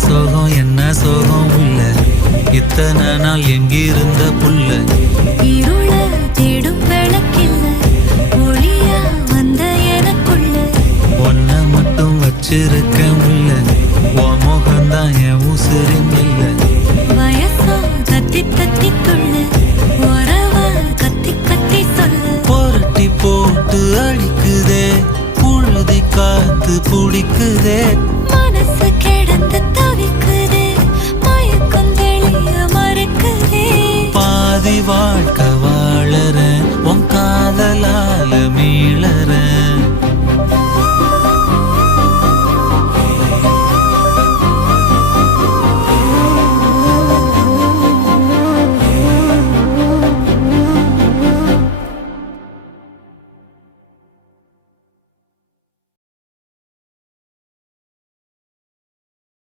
என்ன சோகம் உள்ள இத்தனை நாள் எங்கிருந்த புள்ள இருள தேடும் விளக்கில்ல ஒளியா வந்த எனக்குள்ள ஒன்ன மட்டும் வச்சிருக்க உள்ள உன் முகம்தான் என் உசுரின் இல்ல வயசோ தத்தி தத்தி துள்ள உறவ கத்தி கத்தி சொல்ல புரட்டி போட்டு அடிக்குதே புழுதி காத்து பிடிக்குதே